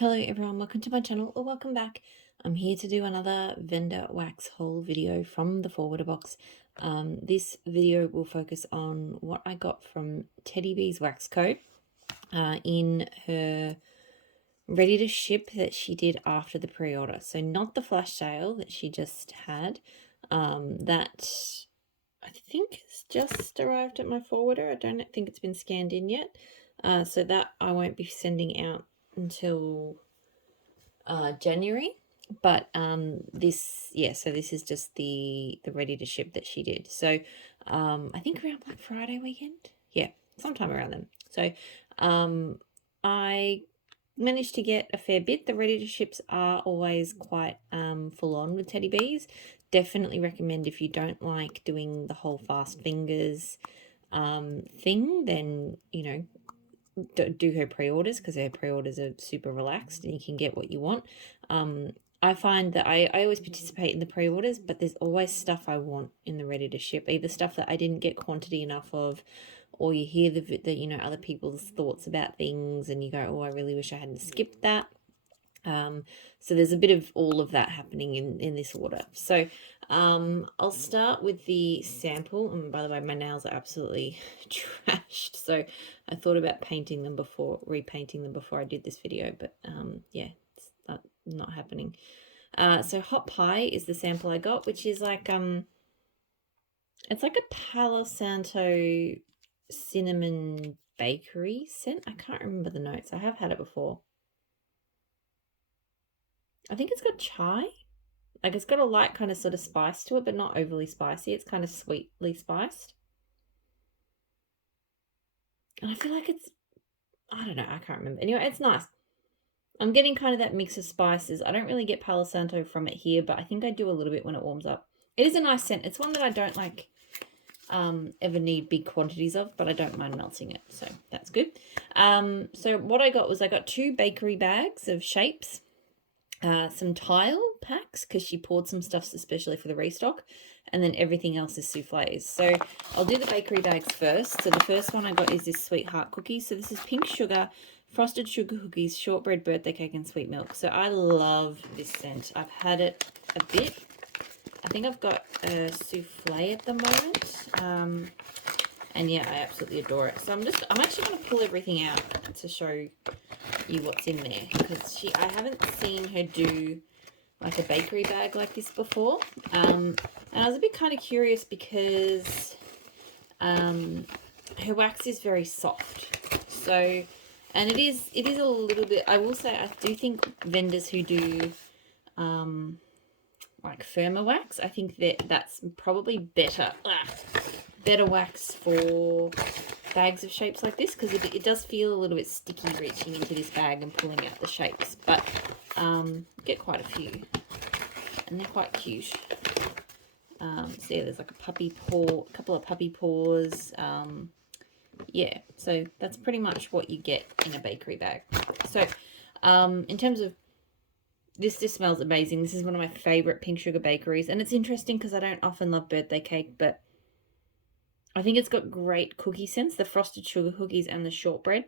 Hello everyone, welcome to my channel or welcome back. I'm here to do another vendor wax haul video from the forwarder box. This video will focus on what I got from Teddy B's Wax Co. In her ready to ship that she did after the pre-order. So not the flash sale that she just had. That I think has just arrived at my forwarder. I don't think it's been scanned in yet. So that I won't be sending out until January. But this is just the ready to ship that she did. So I think around Black Friday weekend. Yeah, sometime around then. So I managed to get a fair bit. The ready to ships are always quite full on with Teddy B's. Definitely recommend if you don't like doing the whole fast fingers thing, then do her pre-orders, because her pre-orders are super relaxed and you can get what you want. I find that I always participate in the pre-orders, but there's always stuff I want in the ready to ship, either stuff that I didn't get quantity enough of, or you hear the other people's thoughts about things and you go, oh, I really wish I hadn't skipped that. So there's a bit of all of that happening in this order. So I'll start with the sample. And by the way, my nails are absolutely trashed, so I thought about repainting them before I did this video, but yeah, it's not happening. So Hot Pie is the sample I got, which is like it's like a Palo Santo cinnamon bakery scent. I can't remember the notes. I have had it before. I think it's got chai. Like, it's got a light kind of sort of spice to it, but not overly spicy. It's kind of sweetly spiced. And I feel like I don't know, I can't remember. Anyway, it's nice. I'm getting kind of that mix of spices. I don't really get Palo Santo from it here, but I think I do a little bit when it warms up. It is a nice scent. It's one that I don't like ever need big quantities of, but I don't mind melting it, so that's good. So what I got was I got 2 bakery bags of shapes. Some tile packs, because she poured some stuff especially for the restock, and then everything else is souffles. So I'll do the bakery bags first. So the first one I got is this sweetheart cookie. So this is pink sugar, frosted sugar cookies, shortbread birthday cake, and sweet milk. So I love this scent. I've had it a bit. I think I've got a souffle at the moment. And yeah, I absolutely adore it. So I'm actually going to pull everything out to show you what's in there, because I haven't seen her do like a bakery bag like this before. And I was a bit kind of curious because her wax is very soft. So, and it is a little bit, I will say, I do think vendors who do like firmer wax, I think that's probably better wax for bags of shapes like this, because it does feel a little bit sticky reaching into this bag and pulling out the shapes, but get quite a few, and they're quite cute. So yeah, there's like a couple of puppy paws. Yeah, so that's pretty much what you get in a bakery bag. So in terms of this just smells amazing. This is one of my favorite pink sugar bakeries, and it's interesting because I don't often love birthday cake, but I think it's got great cookie scents, the frosted sugar cookies and the shortbread,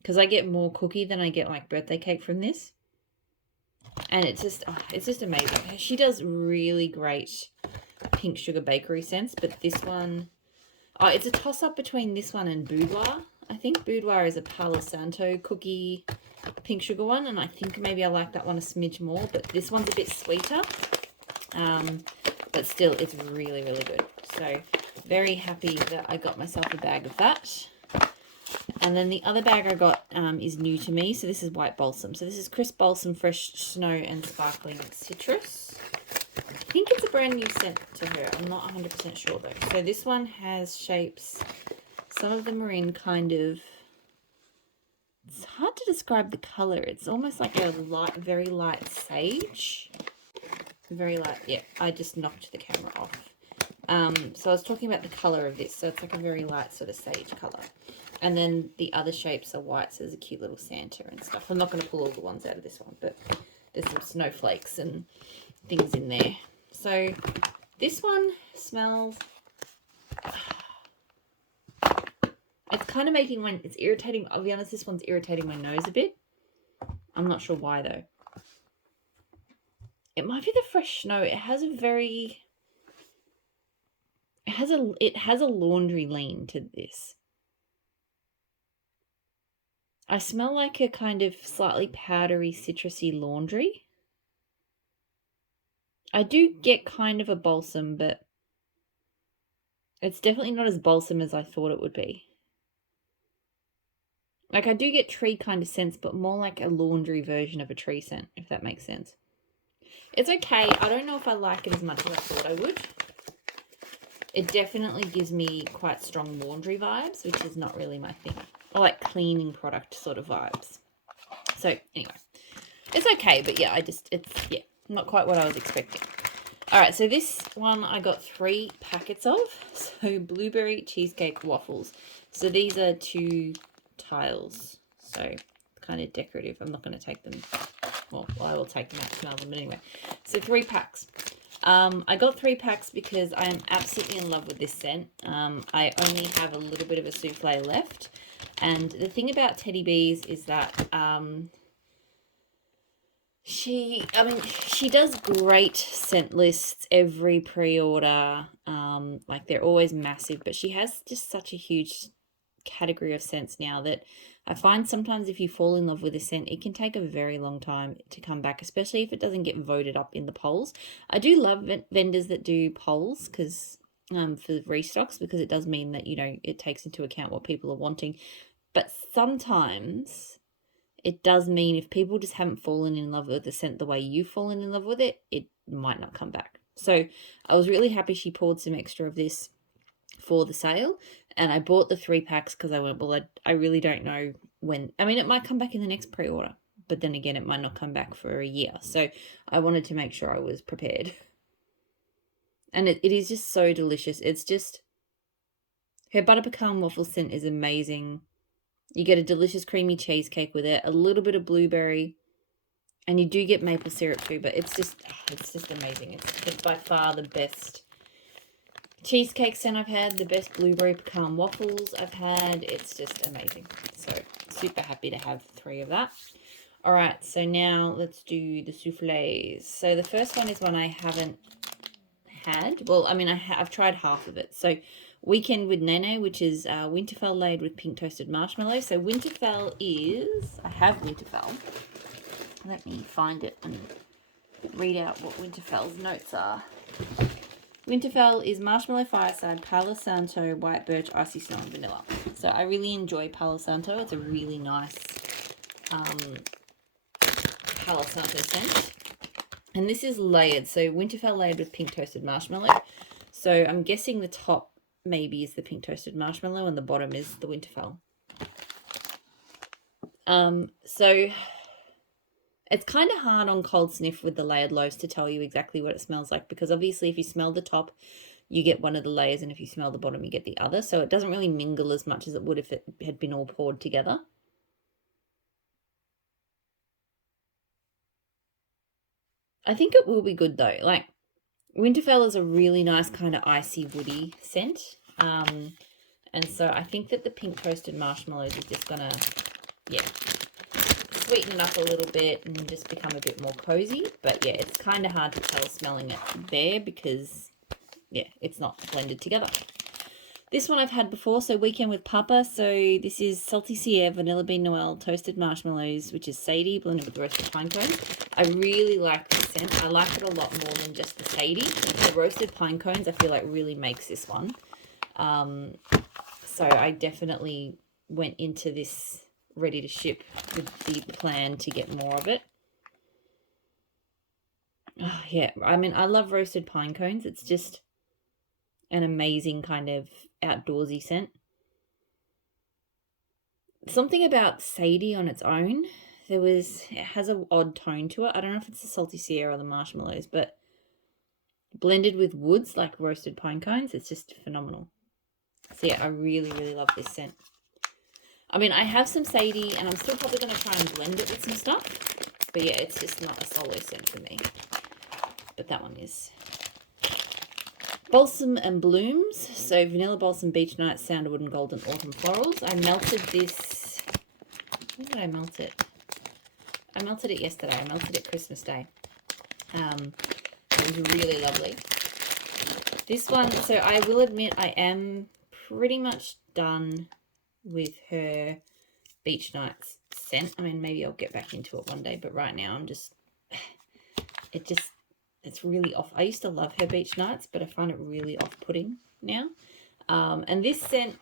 because I get more cookie than I get like birthday cake from this. And it's just amazing. She does really great pink sugar bakery scents, but this one, it's a toss-up between this one and Boudoir. I think Boudoir is a Palo Santo cookie pink sugar one, and I think maybe I like that one a smidge more, but this one's a bit sweeter. But still, it's really, really good. So very happy that I got myself a bag of that. And then the other bag I got is new to me. So this is white balsam. So this is crisp balsam, fresh snow, and sparkling citrus. I think it's a brand new scent to her. I'm not 100% sure though. So this one has shapes. Some of them are in kind of, it's hard to describe the color. It's almost like a light, very light sage. Very light. Yeah, I just knocked the camera off. So I was talking about the color of this. So it's like a very light sort of sage color. And then the other shapes are white, so there's a cute little Santa and stuff. I'm not going to pull all the ones out of this one, but there's some snowflakes and things in there. So this one smells, it's kind of making it's irritating. I'll be honest, this one's irritating my nose a bit. I'm not sure why though. It might be the fresh snow. It has a very... It has a laundry lean to this. I smell like a kind of slightly powdery, citrusy laundry. I do get kind of a balsam, but it's definitely not as balsam as I thought it would be. Like, I do get tree kind of scents, but more like a laundry version of a tree scent, if that makes sense. It's okay. I don't know if I like it as much as I thought I would. It definitely gives me quite strong laundry vibes, which is not really my thing. I like cleaning product sort of vibes. So, anyway. It's okay, but yeah, it's not quite what I was expecting. All right, so this one I got 3 packets of. So, blueberry cheesecake waffles. So, these are 2 tiles. So, kind of decorative. I'm not going to take them. Well, I will take them out and smell them, but anyway. So, 3 packs. I got 3 packs because I am absolutely in love with this scent. I only have a little bit of a souffle left. And the thing about Teddy Bees is that she does great scent lists every pre-order. Like, they're always massive, but she has just such a huge category of scents now that I find sometimes if you fall in love with a scent, it can take a very long time to come back, especially if it doesn't get voted up in the polls. I do love vendors that do polls because for restocks, because it does mean that, you know, it takes into account what people are wanting. But sometimes it does mean if people just haven't fallen in love with the scent the way you've fallen in love with it, it might not come back. So I was really happy she poured some extra of this for the sale, and I bought the 3 packs because I went, well, I really don't know when. I mean, it might come back in the next pre-order, but then again, it might not come back for a year. So I wanted to make sure I was prepared. And it is just so delicious. It's just, her butter pecan waffle scent is amazing. You get a delicious creamy cheesecake with it, a little bit of blueberry, and you do get maple syrup too, but it's just amazing. It's by far the best cheesecake scent I've had, the best blueberry pecan waffles I've had. It's just amazing. So super happy to have 3 of that. All right, so now let's do the souffles. So the first one is one I haven't had. Well, I mean, I've tried half of it. So Weekend with Nene, which is Winterfell laid with pink toasted marshmallow. So Winterfell is, I have Winterfell. Let me find it and read out what Winterfell's notes are. Winterfell is marshmallow fireside, Palo Santo, white birch, icy snow, and vanilla. So I really enjoy Palo Santo. It's a really nice Palo Santo scent. And this is layered. So Winterfell layered with pink toasted marshmallow. So I'm guessing the top maybe is the pink toasted marshmallow and the bottom is the Winterfell. So it's kind of hard on cold sniff with the layered loaves to tell you exactly what it smells like, because obviously if you smell the top, you get one of the layers, and if you smell the bottom, you get the other. So it doesn't really mingle as much as it would if it had been all poured together. I think it will be good though. Like, Winterfell is a really nice kind of icy woody scent. And so I think that the pink toasted marshmallows is just gonna, sweeten it up a little bit and just become a bit more cozy. But yeah, it's kind of hard to tell smelling it there because, it's not blended together. This one I've had before, so Weekend with Papa. So this is Salty Sierra, Vanilla Bean Noel, Toasted Marshmallows, which is Sadie, blended with roasted pine cones. I really like this scent. I like it a lot more than just the Sadie. The roasted pine cones, I feel like, really makes this one. So I definitely went into this ready to ship with the plan to get more of it. Oh, yeah, I mean, I love roasted pine cones. It's just an amazing kind of outdoorsy scent. Something about Sadie on its own, it has an odd tone to it. I don't know if it's the Salty Sierra or the marshmallows, but blended with woods like roasted pine cones, it's just phenomenal. So yeah, I really, really love this scent. I mean, I have some Sadie, and I'm still probably going to try and blend it with some stuff. But yeah, it's just not a solo scent for me. But that one is. Balsam and Blooms. So Vanilla Balsam, Beach Night, Sandalwood and Golden Autumn Florals. I melted this. Where did I melt it? I melted it yesterday. I melted it Christmas Day. It was really lovely. This one, so I will admit I am pretty much done with her Beach Nights scent. I mean, maybe I'll get back into it one day, but right now I'm just, it's really off. I used to love her Beach Nights, but I find it really off-putting now. And this scent,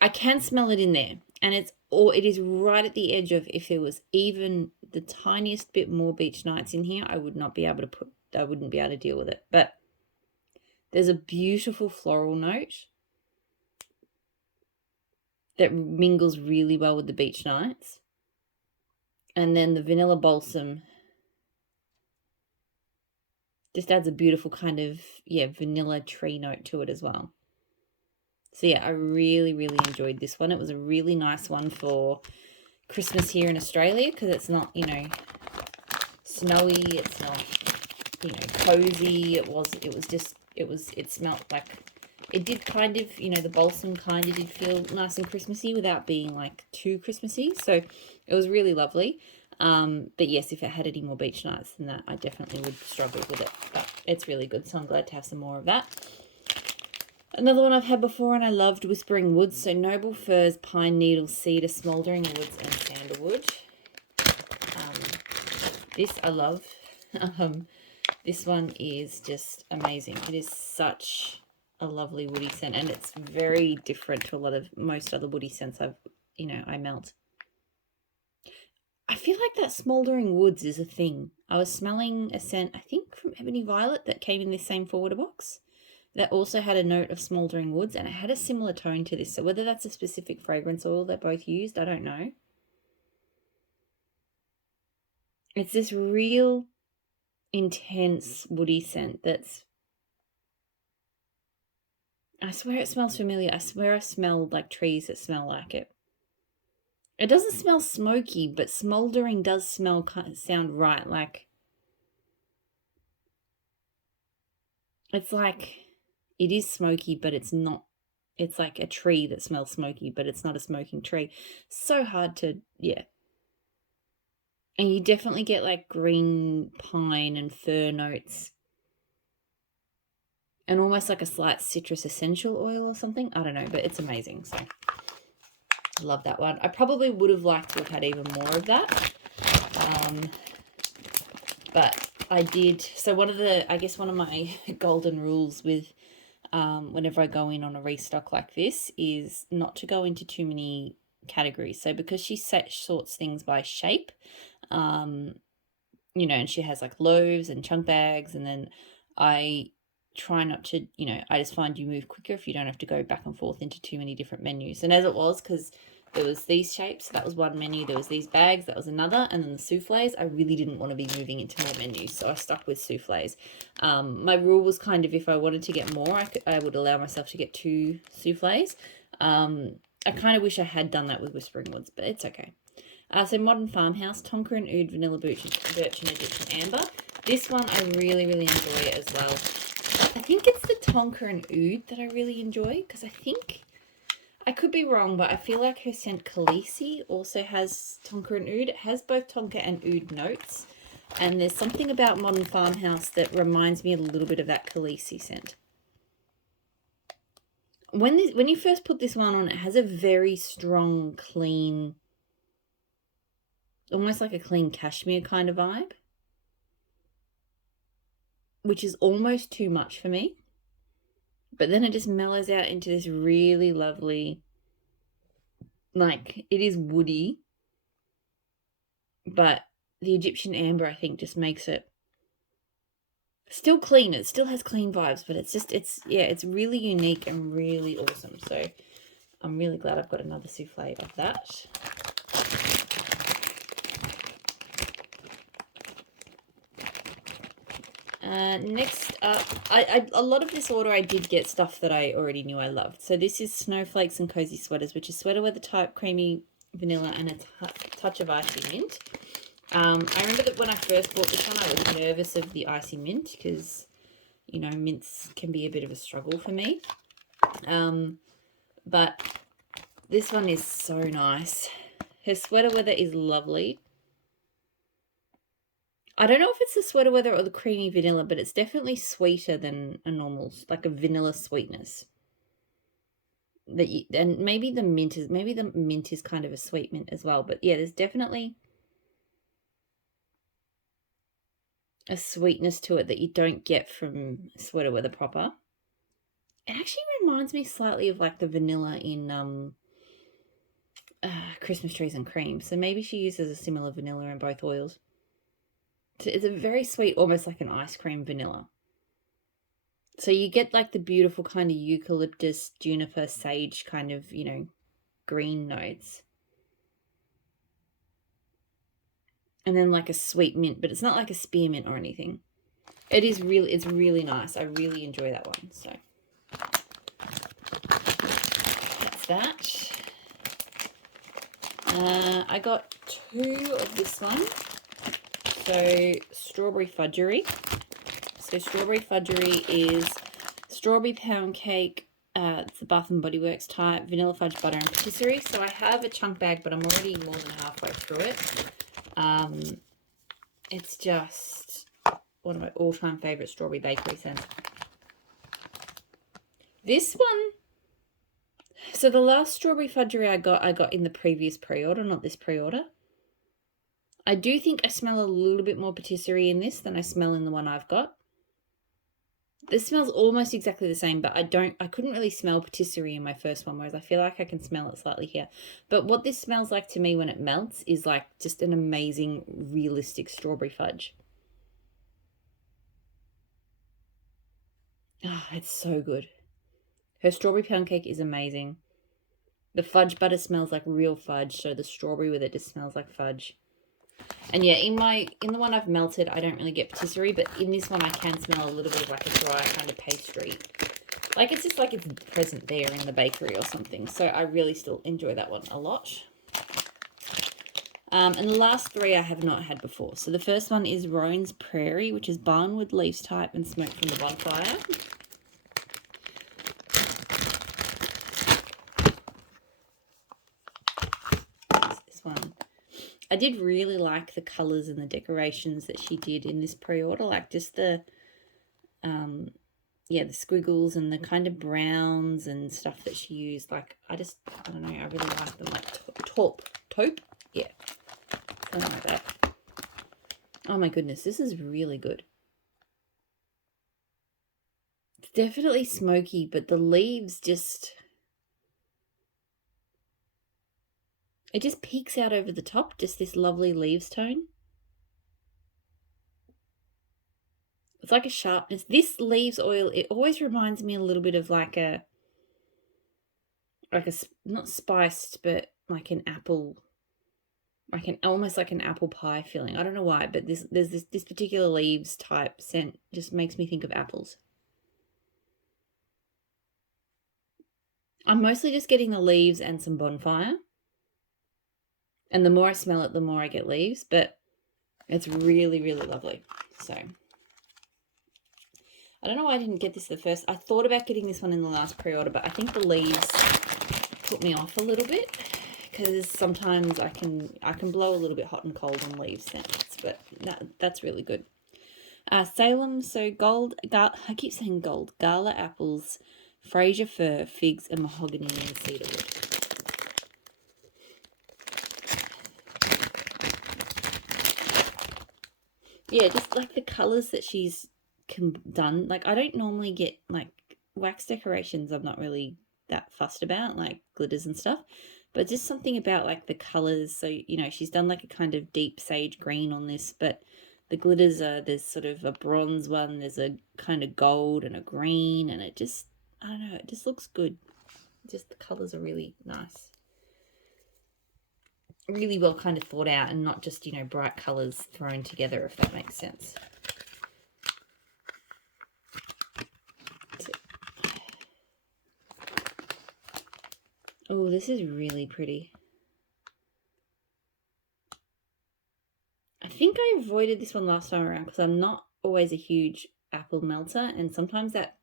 I can smell it in there, and it is right at the edge of, if there was even the tiniest bit more Beach Nights in here, I wouldn't be able to deal with it. But there's a beautiful floral note that mingles really well with the Beach Nights. And then the vanilla balsam just adds a beautiful kind of, vanilla tree note to it as well. So yeah, I really, really enjoyed this one. It was a really nice one for Christmas here in Australia, because it's not, snowy, it's not, cozy. It smelled like, it did kind of, the balsam kind of did feel nice and Christmassy without being like too Christmassy. So it was really lovely. But yes, if it had any more Beach Nights than that, I definitely would struggle with it. But it's really good, so I'm glad to have some more of that. Another one I've had before and I loved, Whispering Woods. So Noble Firs, Pine Needle, Cedar, Smouldering Woods, and Sandalwood. This I love. This one is just amazing. It is such a lovely woody scent, and it's very different to most other woody scents I melt. I feel like that Smouldering Woods is a thing. I was smelling a scent, I think from Ebony Violet, that came in this same forwarder box, that also had a note of Smouldering Woods, and it had a similar tone to this. So whether that's a specific fragrance oil they both used, I don't know. It's this real intense woody scent that's, I swear it smells familiar. I swear I smelled like trees that smell like it. It doesn't smell smoky, but smouldering does sound right. Like, it's like, it is smoky, but it's not. It's like a tree that smells smoky, but it's not a smoking tree. So hard to, And you definitely get like green pine and fir notes, and almost like a slight citrus essential oil or something. I don't know, but it's amazing. So I love that one. I probably would have liked to have had even more of that. But I did. So one of my golden rules with whenever I go in on a restock like this is not to go into too many categories. So because she sorts things by shape, and she has like loaves and chunk bags, and then I try not to, I just find you move quicker if you don't have to go back and forth into too many different menus. And as it was, because there was these shapes, that was one menu, there was these bags, that was another, and then the souffles, I really didn't want to be moving into more menus, so I stuck with souffles. My rule was kind of, if I wanted to get more, I would allow myself to get 2 souffles. I kind of wish I had done that with Whispering Woods, but it's okay. So Modern Farmhouse, Tonka and Oud, Vanilla Birch and Egyptian Amber. This one I really, really enjoy as well. I think it's the Tonka and Oud that I really enjoy, because I could be wrong, but I feel like her scent Khaleesi also has Tonka and Oud. It has both Tonka and Oud notes, and there's something about Modern Farmhouse that reminds me a little bit of that Khaleesi scent. When you first put this one on, it has a very strong, clean, almost like a clean cashmere kind of vibe, which is almost too much for me. But then it just mellows out into this really lovely, like, it is woody, but the Egyptian Amber, I think, just makes it still clean. It still has clean vibes, but it's really unique and really awesome. So I'm really glad I've got another souffle of that. Next up, a lot of this order I did get stuff that I already knew I loved. So this is Snowflakes and Cozy Sweaters, which is sweater weather type, creamy vanilla, and a touch of icy mint. I remember that when I first bought this one, I was nervous of the icy mint because, mints can be a bit of a struggle for me. But this one is so nice. Her sweater weather is lovely. I don't know if it's the sweater weather or the creamy vanilla, but it's definitely sweeter than a normal, like a vanilla sweetness. And maybe the mint is kind of a sweet mint as well. But yeah, there's definitely a sweetness to it that you don't get from sweater weather proper. It actually reminds me slightly of like the vanilla in Christmas trees and cream. So maybe she uses a similar vanilla in both oils. So it's a very sweet, almost like an ice cream vanilla. So you get like the beautiful kind of eucalyptus, juniper, sage kind of, green notes. And then like a sweet mint, but it's not like a spearmint or anything. It's really nice. I really enjoy that one. So that's that. I got 2 of this one. So strawberry fudgery. So strawberry fudgery is strawberry pound cake. It's the Bath and Body Works type, vanilla fudge, butter, and patisserie. So I have a chunk bag, but I'm already more than halfway through it. It's just one of my all-time favorite strawberry bakery scents. This one, so the last strawberry fudgery I got in the previous pre-order, not this pre-order. I do think I smell a little bit more patisserie in this than I smell in the one I've got. This smells almost exactly the same, but I couldn't really smell patisserie in my first one, whereas I feel like I can smell it slightly here. But what this smells like to me when it melts is like just an amazing, realistic strawberry fudge. Ah, it's so good. Her strawberry pound cake is amazing. The fudge butter smells like real fudge, so the strawberry with it just smells like fudge. And yeah, in the one I've melted, I don't really get patisserie, but in this one I can smell a little bit of like a dry kind of pastry. Like it's just like it's present there in the bakery or something. So I really still enjoy that one a lot. And the last 3 I have not had before. So the first one is Roan's Prairie, which is barnwood leaves type and smoke from the bonfire. This one. I did really like the colours and the decorations that she did in this pre-order, like just the the squiggles and the kind of browns and stuff that she used. Like I don't know, I really like them. Like taupe, yeah, something like that. Oh my goodness, this is really good. It's definitely smoky, but the leaves it just peeks out over the top, just this lovely leaves tone. It's like a sharpness. This leaves oil, it always reminds me a little bit of like a not spiced, but like an apple, almost like an apple pie feeling. I don't know why, but this particular leaves type scent just makes me think of apples. I'm mostly just getting the leaves and some bonfire. And the more I smell it, the more I get leaves, but it's really, really lovely. So I don't know why I didn't get this the first. I thought about getting this one in the last pre-order, but I think the leaves put me off a little bit because sometimes I can blow a little bit hot and cold on leaf scents, but that's really good. Salem, so I keep saying gold, gala apples, Fraser fir, figs, and mahogany and cedarwood. Yeah, just like the colours that she's done. Like I don't normally get like wax decorations. I'm not really that fussed about, like glitters and stuff, but just something about like the colours. So she's done like a kind of deep sage green on this, but the glitters there's sort of a bronze one, there's a kind of gold and a green, and it just, I don't know, it just looks good. Just the colours are really nice, really well kind of thought out, and not just bright colours thrown together, if that makes sense. Oh, this is really pretty. I think I avoided this one last time around because I'm not always a huge apple melter, and sometimes that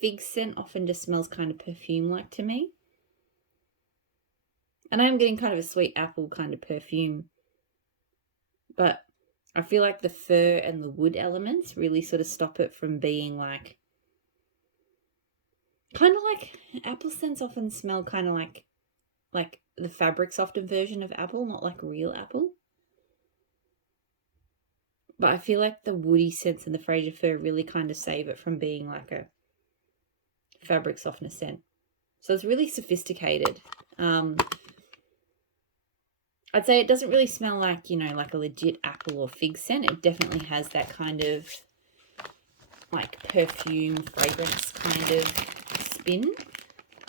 fig scent often just smells kind of perfume-like to me. And I am getting kind of a sweet apple kind of perfume, but I feel like the fir and the wood elements really sort of stop it from being like, kind of like apple scents often smell kind of like the fabric softened version of apple, not like real apple. But I feel like the woody scents in the Fraser fir really kind of save it from being like a fabric softener scent. So it's really sophisticated. I'd say it doesn't really smell like, like a legit apple or fig scent. It definitely has that kind of like perfume, fragrance kind of spin.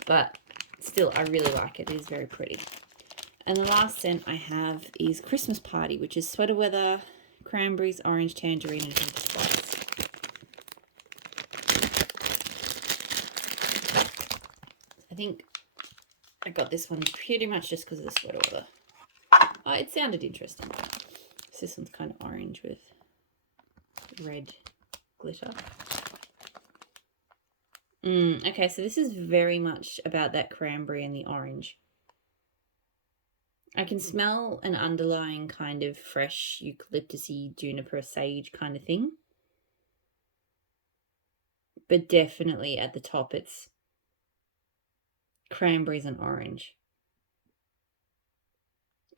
But still, I really like it. It is very pretty. And the last scent I have is Christmas Party, which is sweater weather, cranberries, orange, tangerine, and pink spice. I think I got this one pretty much just because of the sweater weather. It sounded interesting. So this one's kind of orange with red glitter. Okay, so this is very much about that cranberry and the orange. I can smell an underlying kind of fresh eucalyptusy, juniper, sage kind of thing. But definitely at the top it's cranberries and orange.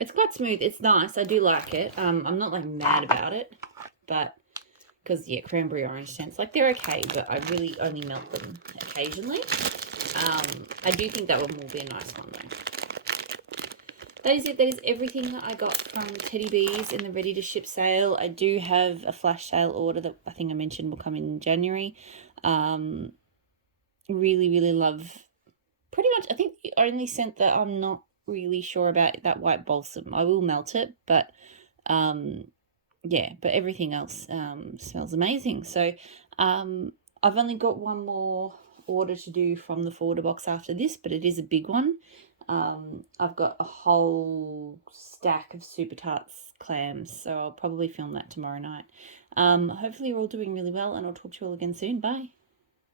It's quite smooth. It's nice. I do like it. I'm not like mad about it, but because cranberry orange scents, like they're okay, but I really only melt them occasionally. I do think that one will be a nice one though. That is it. That is everything that I got from Teddy Bees in the ready to ship sale. I do have a flash sale order that I think I mentioned will come in January. Really, really love pretty much, I think the only scent that I'm not really sure about, that white balsam. I will melt it, but but everything else smells amazing. So I've only got one more order to do from the forwarder box after this, but it is a big one. I've got a whole stack of Super Tarts clams, so I'll probably film that tomorrow night. Hopefully you're all doing really well, and I'll talk to you all again soon. Bye.